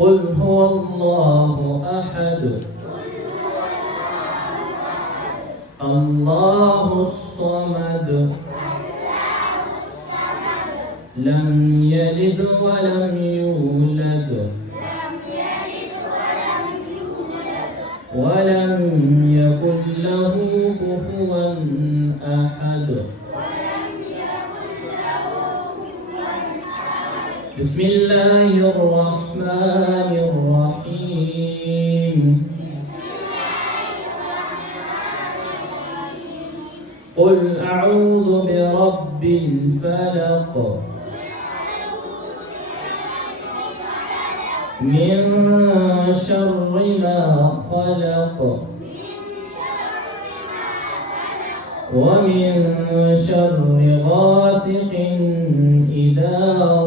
قل هو الله أحد الله الصمد لم يلد ولم يولد ولم يكن له كفوا أحد. بسم الله الرحمن الرحيم. قل أعوذ برب الفلق من شر ما خلق ومن شر غاسق إذا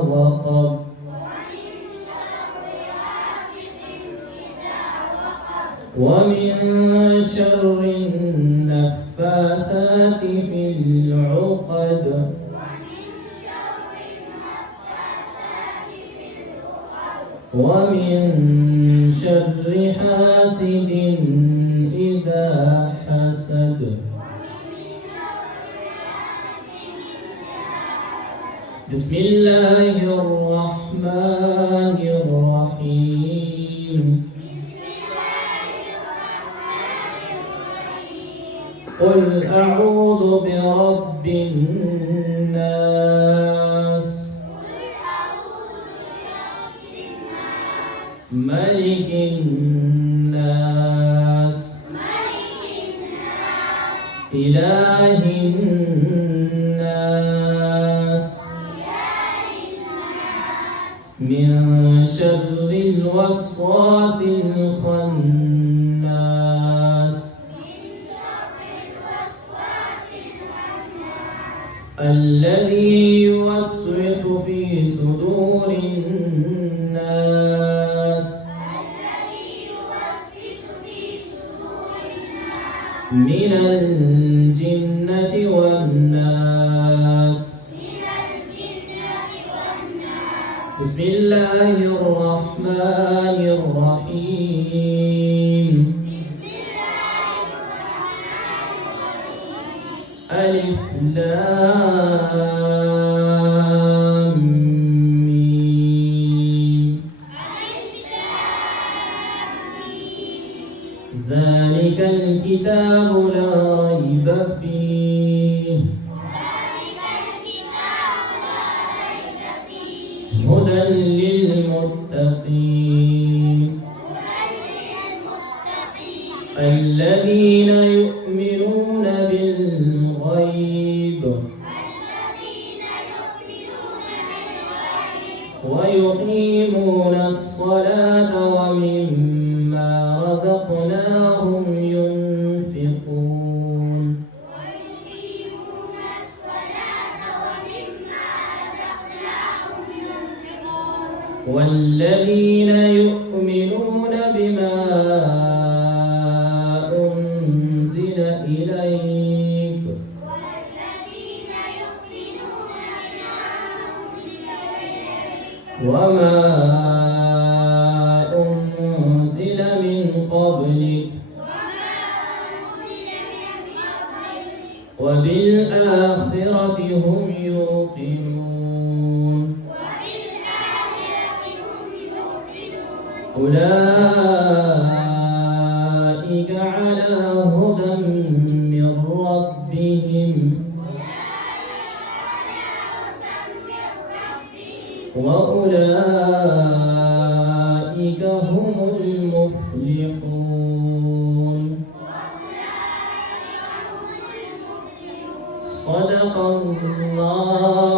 وقب ومن شر النفاثات في العقد ومن شر حاسد إذا حسد. بسم الله الرحمن الرحيم. قل أعوذ برب الناس ملك الناس إله الناس من شر الوسواس الخناس الذي يوسوس في صدور الناس من الجنة والناس. بسم الله الرحمن الرحيم. ألف لام ميم. ذلك الكتاب لا ريب فيه هدى للمتقين الذين يؤمنون بالغيب ويقيمون الصلاة ومما رزقناهم ينفقون والذين يؤمنون بما أنزل إليك وما أنزل من قبلك وبالآخرة هم يوقنون أولئك على هدى من ربهم وأولئك هم المفلحون. صدق الله